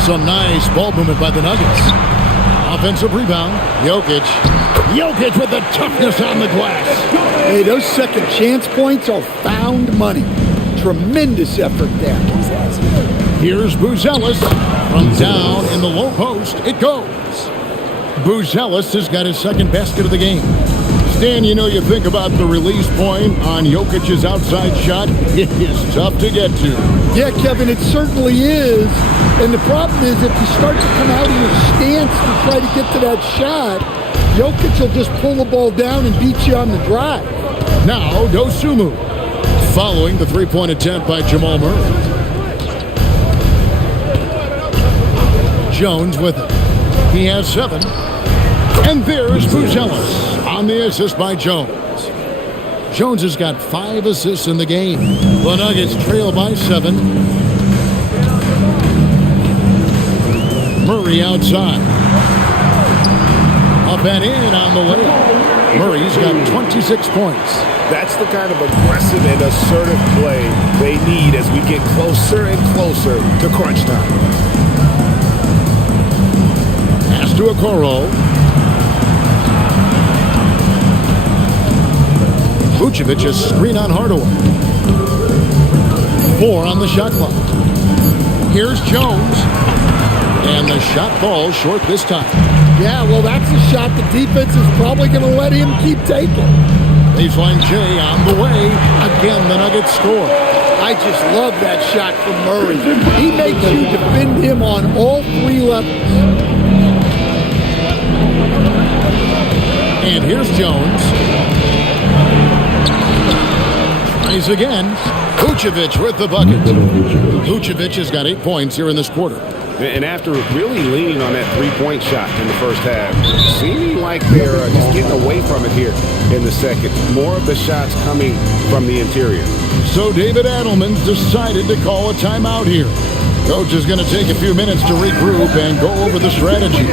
Some nice ball movement by the Nuggets. Offensive rebound. Jokic. Jokic with the toughness on the glass. Hey, those second chance points are found money. Tremendous effort there. Here's Buzelis. From down in the low post, it goes. Buzelis has got his second basket of the game. Stan, you know, you think about the release point on Jokic's outside shot. It is tough to get to. Yeah, Kevin, it certainly is. And the problem is if you start to come out of your stance to try to get to that shot, Jokic will just pull the ball down and beat you on the drive. Now, Dosunmu. Following the three-point attempt by Jamal Murray. Jones with it. He has 7. And there's Buzelis on the assist by Jones. Jones has got 5 assists in the game. The Nuggets trail by 7. Murray outside. Up and in on the layup. Murray's got 26 points. That's the kind of aggressive and assertive play they need as we get closer and closer to crunch time. Pass to Okoro. Vucevic is screen on Hardaway. 4 on the shot clock. Here's Jones. And the shot falls short this time. Yeah, well, that's a shot the defense is probably going to let him keep taking. Baseline J on the way. Again, the Nuggets score. I just love that shot from Murray. He makes you defend him on all 3 levels. And here's Jones. Tries again. Vucevic with the bucket. Vucevic has got 8 points here in this quarter. And after really leaning on that three-point shot in the first half, seeming like they're just getting away from it here in the second. More of the shots coming from the interior. So David Adelman's decided to call a timeout here. Coach is going to take a few minutes to regroup and go over the strategy.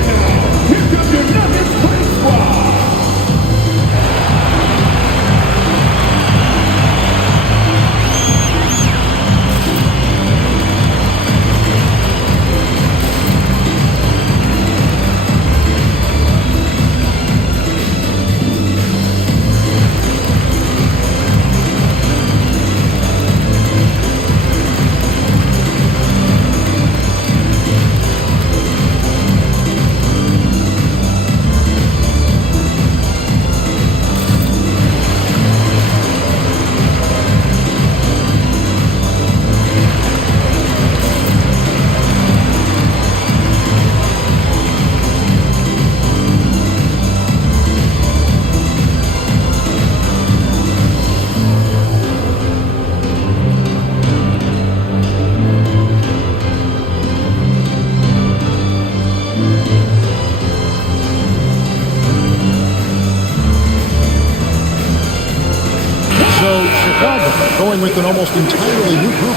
going with an almost entirely new group.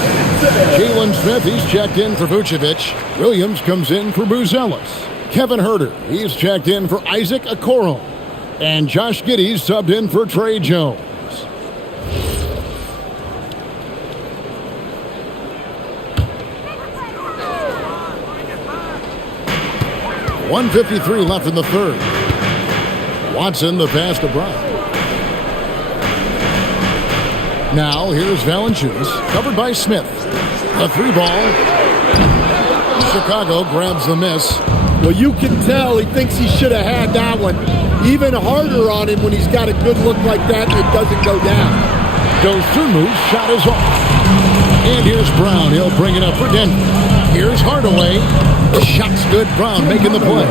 Jalen Smith, he's checked in for Vucevic. Williams comes in for Buzelis. Kevin Huerter, he's checked in for Isaac Okoro. And Josh Giddey's subbed in for Tre Jones. .153 left in the third. Watson, the pass to Brown. Now, here's Valanciunas, covered by Smith. A three ball. Chicago grabs the miss. Well, you can tell he thinks he should have had that one. Even harder on him when he's got a good look like that and it doesn't go down. Dosunmu's shot is off. And here's Brown. He'll bring it up for Denver. Here's Hardaway. The shot's good. Brown making the play.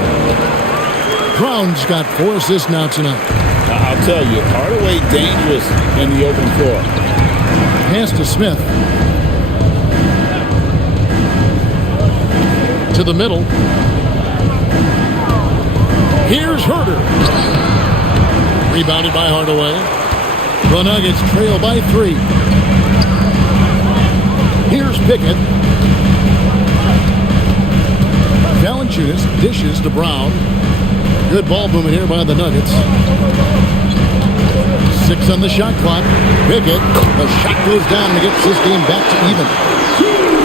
Brown's got 4 assists now tonight. I'll tell you, Hardaway dangerous in the open floor. Pass to Smith. To the middle. Here's Huerter. Rebounded by Hardaway. The Nuggets trail by 3. Here's Pickett. Valanciunas dishes to Brown. Good ball movement here by the Nuggets. 6 on the shot clock. Pickett. The shot goes down and gets this game back to even.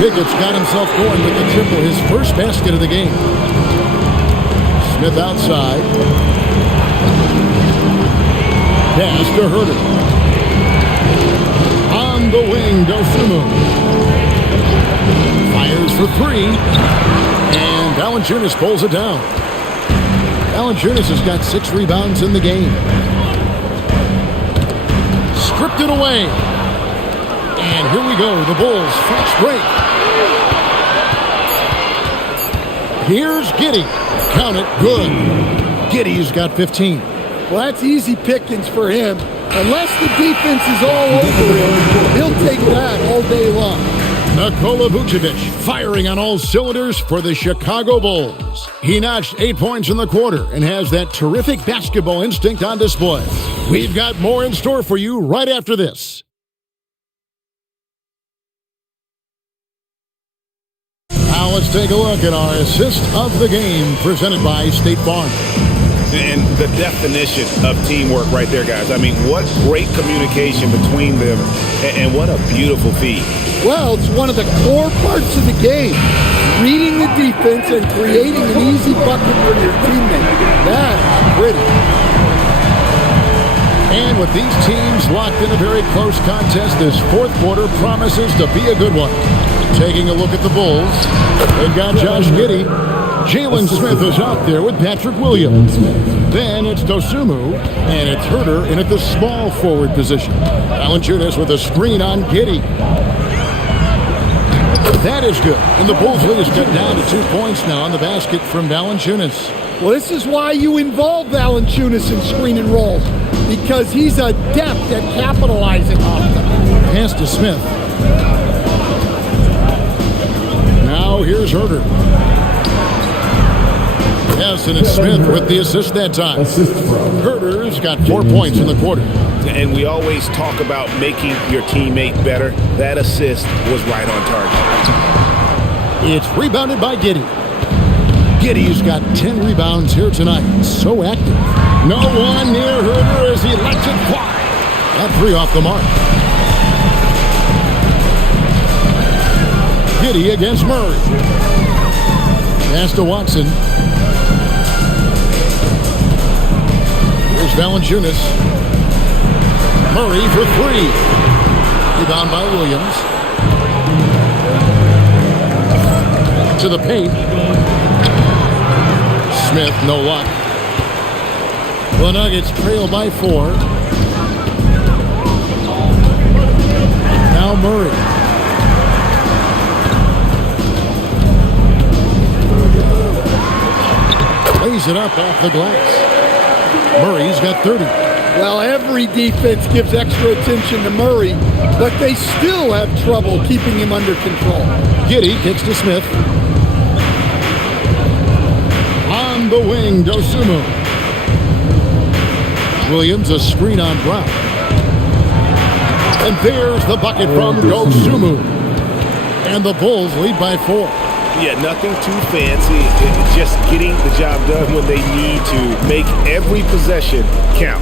Pickett's got himself going with the triple, his first basket of the game. Smith outside. Pass to Huerter. On the wing, Dosunmu. Fires for 3. And Valanciunas pulls it down. Valanciunas has got 6 rebounds in the game. Stripped it away. And here we go, the Bulls fast break. Here's Giddey. Count it, good. Giddey's got 15. Well, that's easy pickings for him. Unless the defense is all over him, he'll take that all day long. Nikola Vucevic firing on all cylinders for the Chicago Bulls. He notched 8 points in the quarter and has that terrific basketball instinct on display. We've got more in store for you right after this. Now let's take a look at our assist of the game presented by State Farm. And the definition of teamwork right there, guys. I mean, what great communication between them, and what a beautiful feed. Well, it's one of the core parts of the game. Reading the defense and creating an easy bucket for your teammate. That's pretty. And with these teams locked in a very close contest, this fourth quarter promises to be a good one. Taking a look at the Bulls, they've got Josh Giddey. Jalen Smith is out there with Patrick Williams. Then it's Dosunmu, and it's Huerter in at the small forward position. Valanciunas with a screen on Giddey. That is good. And the Bulls lead is cut down to 2 points now on the basket from Valanciunas. Well, this is why you involve Valanciunas in screen and rolls, because he's adept at capitalizing off them. Pass to Smith. Now here's Huerter. Yes, and it's Smith with the assist that time. Huerter's got 4 points in the quarter. And we always talk about making your teammate better. That assist was right on target. It's rebounded by Giddey. Giddey's got 10 rebounds here tonight. So active. No one near Huerter as he lets it fly. That 3 off the mark. Giddey against Murray. Pass to Watson. Here's Valanciunas. Murray for 3. Rebound by Williams. To the paint. Smith, no luck. The Nuggets trail by 4. Now Murray. Lays it up off the glass. Murray's got 30. Well, every defense gives extra attention to Murray, but they still have trouble keeping him under control. Giddey kicks to Smith. On the wing, Dosunmu. Williams a screen on Brown. And there's the bucket from Dosunmu. And the Bulls lead by 4. Yeah, nothing too fancy. It's just getting the job done when they need to. Make every possession count.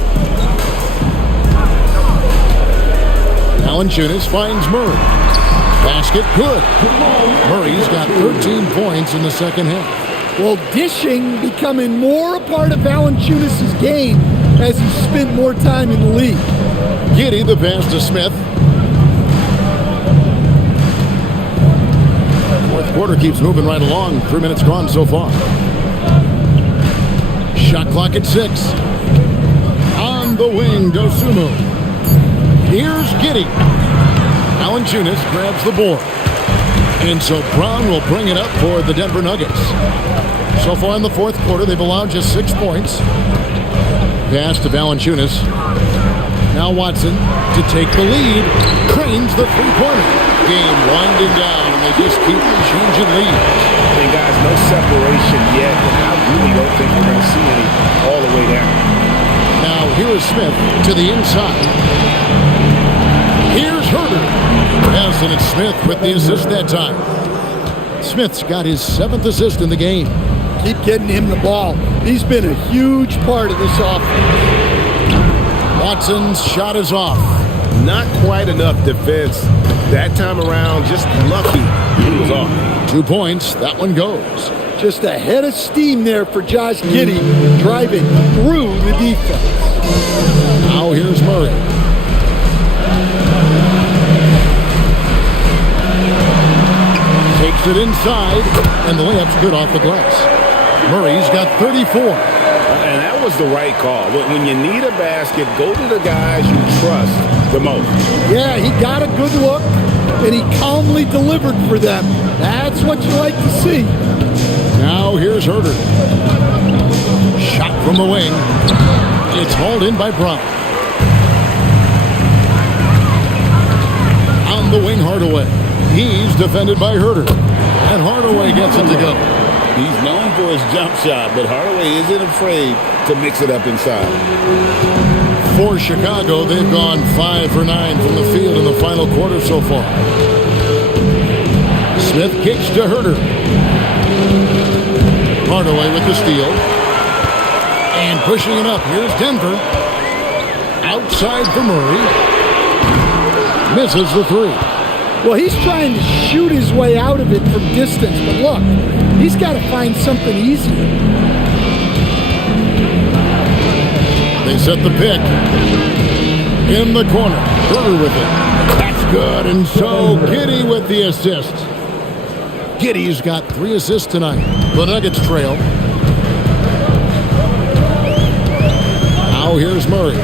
Valanciunas finds Murray. Basket good. Murray's got 13 points in the second half. Well, dishing becoming more a part of Valanciunas' game as he spent more time in the league. Giddey the pass to Smith. Fourth quarter keeps moving right along. 3 minutes gone so far. Shot clock at 6. On the wing, Dosunmu. Here's Giddey. Valanciunas grabs the board. And so Brown will bring it up for the Denver Nuggets. So far in the fourth quarter, they've allowed just 6 points. Pass to Valanciunas. Now Watson to take the lead. Cranes the three-pointer. Game winding down, and they just keep changing leads. And guys, no separation yet, and I really don't think we're going to see any all the way down. Now here is Smith to the inside. Here's Herter. Yes, and it's Smith with the assist that time. Smith's got his 7th assist in the game. Keep getting him the ball. He's been a huge part of this offense. Watson's shot is off. Not quite enough defense. That time around, just lucky he was off. 2 points. That one goes. Just a head of steam there for Josh Giddey, driving through the defense. Now here's Murray. Takes it inside, and the layup's good off the glass. Murray's got 34. And that was the right call. When you need a basket, go to the guys you trust the most. Yeah, he got a good look, and he calmly delivered for them. That's what you like to see. Now here's Herter. Shot from the wing. It's hauled in by Brown. On the wing, Hardaway. He's defended by Herter. And Hardaway gets it to go. He's known for his jump shot, but Hardaway isn't afraid to mix it up inside. For Chicago, they've gone 5 for 9 from the field in the final quarter so far. Smith kicks to Herter. Hardaway with the steal. And pushing it up. Here's Denver. Outside for Murray. Misses the 3. Well, he's trying to shoot his way out of it from distance, but look, he's got to find something easier. They set the pick. In the corner. Herter with it. That's good. And so Giddey with the assist. Giddey's got 3 assists tonight. The Nuggets trail. Now here's Murray.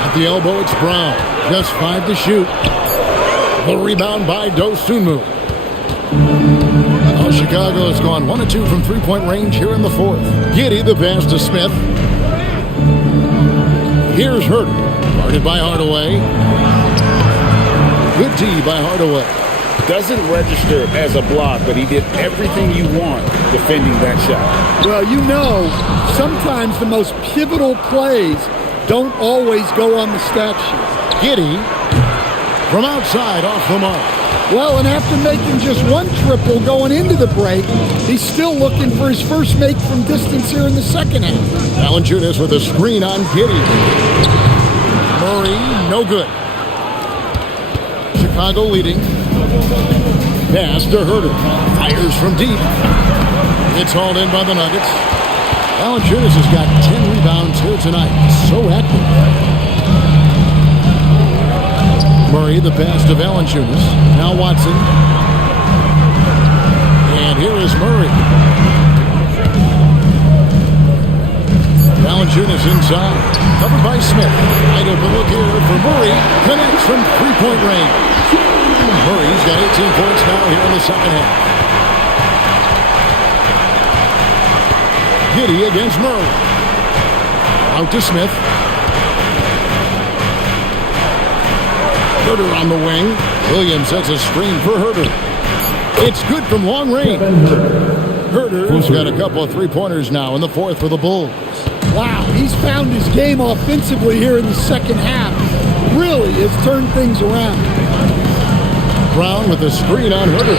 At the elbow, it's Brown. Just 5 to shoot. The rebound by Dosunmu. Well, Chicago has gone 1 of 2 from three-point range here in the fourth. Giddey the pass to Smith. Here's Herter. Guarded by Hardaway. Good D by Hardaway. Doesn't register as a block, but he did everything you want defending that shot. Well, you know, sometimes the most pivotal plays don't always go on the stat sheet. Giddey from outside off the mark. Well, and after making just 1 triple going into the break, he's still looking for his first make from distance here in the second half. Valanciunas with a screen on Giddey. Murray, no good. Chicago leading. Pass to Herter. Fires from deep. It's hauled in by the Nuggets. Valanciunas has got 10 rebounds here tonight. So active. Murray, the pass to Valanciunas. Now Watson. And here is Murray. Valanciunas inside. Covered by Smith. Wide open look here for Murray. Connects from three-point range. Murray's got 18 points now here in the second half. Giddey against Murray. Out to Smith. Herter on the wing. Williams sets a screen for Herter. It's good from long range. Herder's got a couple of three-pointers now in the fourth for the Bulls. Wow, he's found his game offensively here in the second half. Really has turned things around. Brown with the screen on Herder.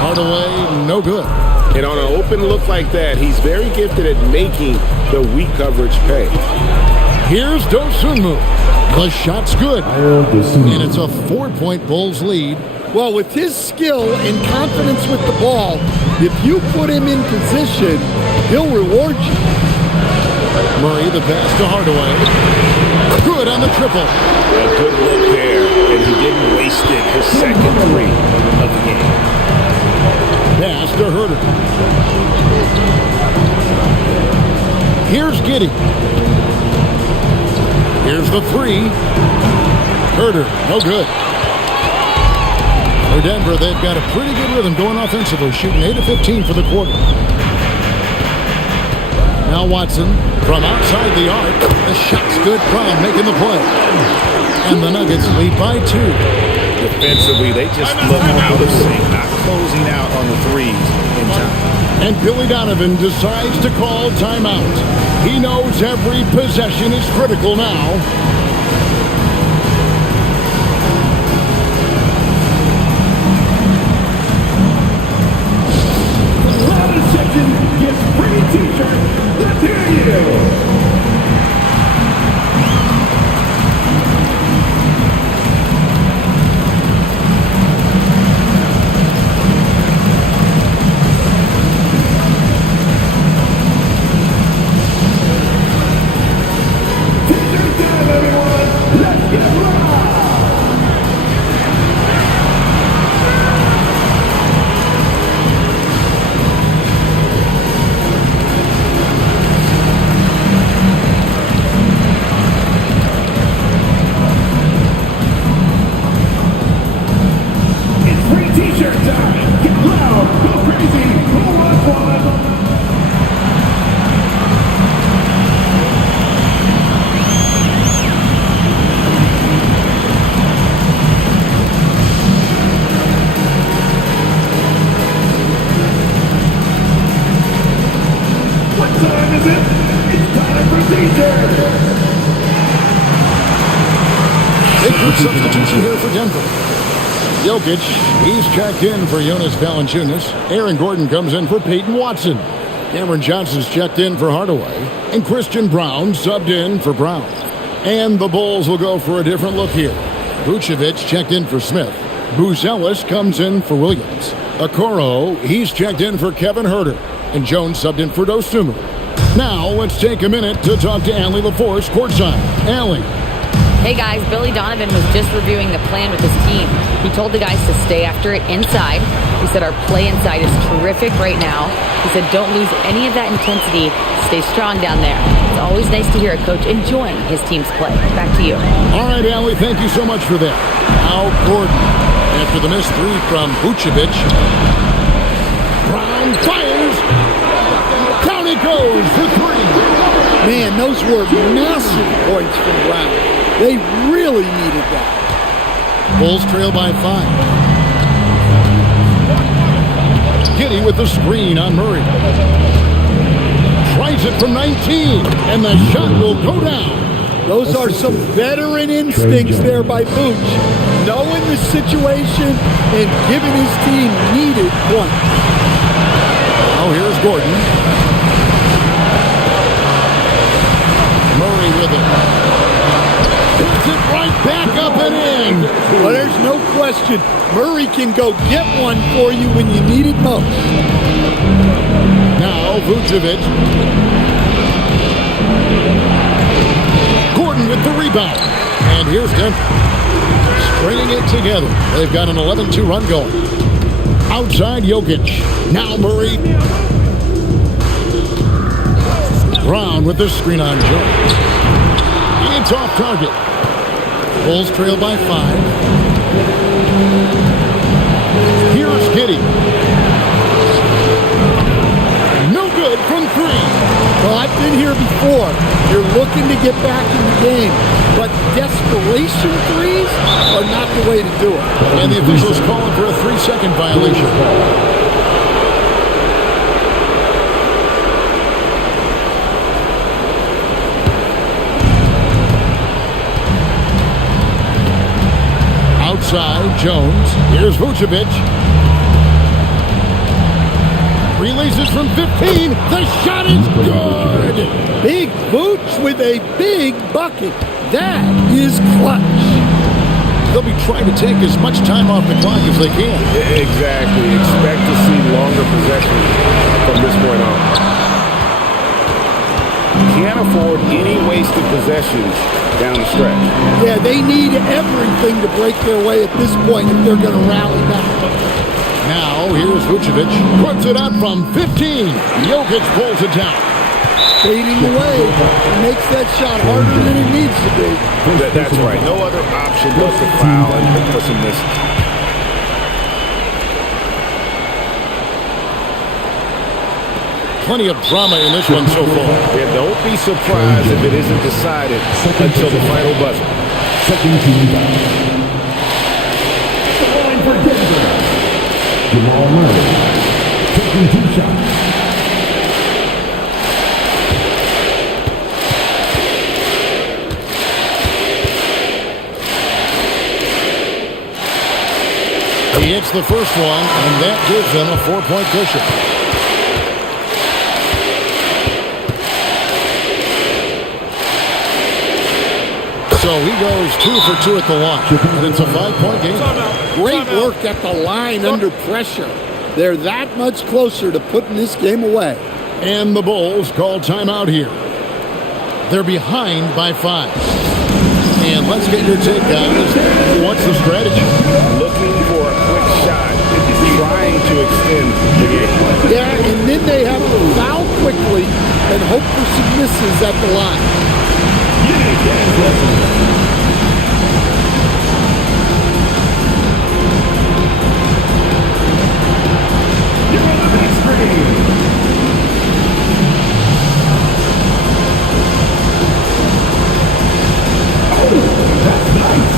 Hardaway, no good. And on an open look like that, he's very gifted at making the weak coverage pay. Here's Dosunmu. The shot's good. And it's a 4-point Bulls lead. Well, with his skill and confidence with the ball, if you put him in position, he'll reward you. Murray, the pass to Hardaway. Good on the triple. A good look there, and he didn't waste it. His second three of the game. Pass to Herder. Here's Giddey. Here's the three. Herder, no good. For Denver, they've got a pretty good rhythm going offensively, shooting 8 of 15 for the quarter. Now Watson from outside the arc. The shot's good. Brown making the play. And the Nuggets lead by 2. Defensively, they just look losing, not closing out on the threes in time. And Billy Donovan decides to call timeout. He knows every possession is critical now. Gets free t-shirt. Let's hear you. T-shirt time, everyone. Let's get loud. T-shirt time. Get loud. Go crazy. Who wants one? What time is it? It's time for T-shirt. Big good substitution here for Denver. Jokic, he's checked in for Jonas Valanciunas. Aaron Gordon comes in for Peyton Watson. Cameron Johnson's checked in for Hardaway. And Christian Braun subbed in for Brown. And the Bulls will go for a different look here. Vucevic checked in for Smith. Buzelis comes in for Williams. Okoro, he's checked in for Kevin Herder. And Jones subbed in for Dosunmu. Now let's take a minute to talk to Allie LaForce courtside. Allie. Hey guys, Billy Donovan was just reviewing the plan with his team. He told the guys to stay after it inside. He said our play inside is terrific right now. He said don't lose any of that intensity. Stay strong down there. It's always nice to hear a coach enjoying his team's play. Back to you. All right, Allie, thank you so much for that. Now Gordon, after the missed three from Vucevic. Brown fires. Down it goes for 3. Man, those were massive points from Brown. They really needed that. Bulls trail by 5. Giddey with the screen on Murray. Tries it from 19, and the shot will go down. Those are some veteran instincts there by Vooch, knowing the situation and giving his team needed points. Now here's Gordon. Murray with it. Puts it right back up and in. Well, there's no question. Murray can go get one for you when you need it most. Now Vucevic. Gordon with the rebound. And here's Denver. Stringing it together. They've got an 11-2 run going. Outside Jokic. Now Murray. Brown with the screen on Jones. It's off target. Bulls trail by 5. Here's Giddey. No good from 3. Well, I've been here before. You're looking to get back in the game, but desperation threes are not the way to do it. And the officials calling for a 3-second violation. side, Jones. Here's Vucevic. Releases from 15. The shot is good. Big Vooch with a big bucket. That is clutch. They'll be trying to take as much time off the clock as they can. Exactly. Expect to see longer possessions from this point on. Can't afford any wasted possessions down the stretch. Yeah, they need everything to break their way at this point if they're going to rally back. Now, here's Vucevic. Puts it up from 15. Jokic pulls it down. Fading away. Makes that shot harder than it needs to be. That's right. No other option but to foul and look for some misses. Plenty of drama in this one so far. Yeah, don't be surprised if it isn't decided until the final buzzer. Second team foul. The line for Denver. Jamal Murray. Taking 2 shots. He hits the first one, and that gives them a 4-point cushion. So he goes 2 for 2 at the line, and it's a 5-point game. Great work at the line under pressure. They're that much closer to putting this game away. And the Bulls call timeout here. They're behind by 5. And let's get your take, guys. What's the strategy? Looking for a quick shot, trying to extend the game. Yeah, and then they have to foul quickly and hope for some misses at the line. You're on the next screen. That's nice.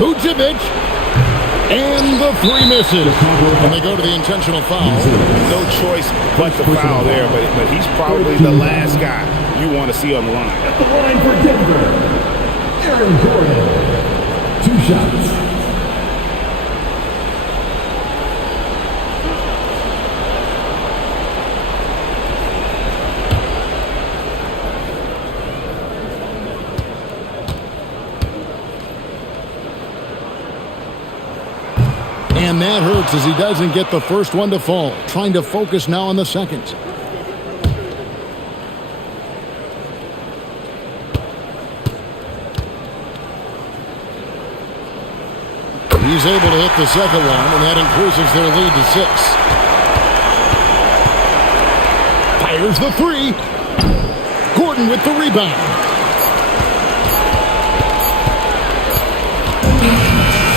Vucevic, and the 3 misses. And they go to the intentional foul. No choice but the foul there, but he's probably the last guy you want to see on the line. At the line for Denver, Aaron Gordon. 2 shots. And that hurts as he doesn't get the first one to fall. Trying to focus now on the second. He's able to hit the second one, and that increases their lead to 6. Fires the 3. Gordon with the rebound.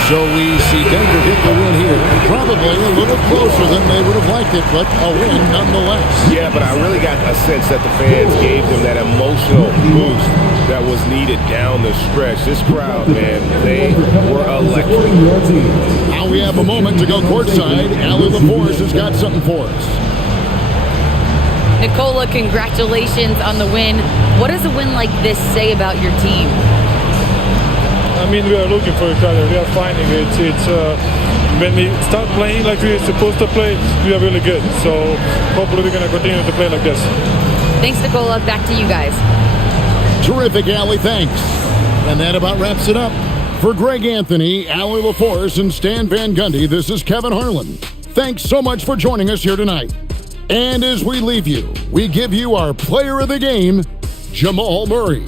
So we see Denver get the win here. Probably a little closer than they would have liked it, but a win nonetheless. Yeah, but I really got a sense that the fans gave them that emotional boost that was needed down the stretch. This crowd, man, they were electric. Now we have a moment to go courtside. Allie LaForce has got something for us. Nikola, congratulations on the win. What does a win like this say about your team? I mean, we are looking for each other. We are finding it. When we start playing like we're supposed to play, we are really good. So hopefully we're going to continue to play like this. Thanks, Nikola. Back to you guys. Terrific, Allie. Thanks. And that about wraps it up. For Greg Anthony, Allie LaForce, and Stan Van Gundy, this is Kevin Harlan. Thanks so much for joining us here tonight. And as we leave you, we give you our player of the game, Jamal Murray.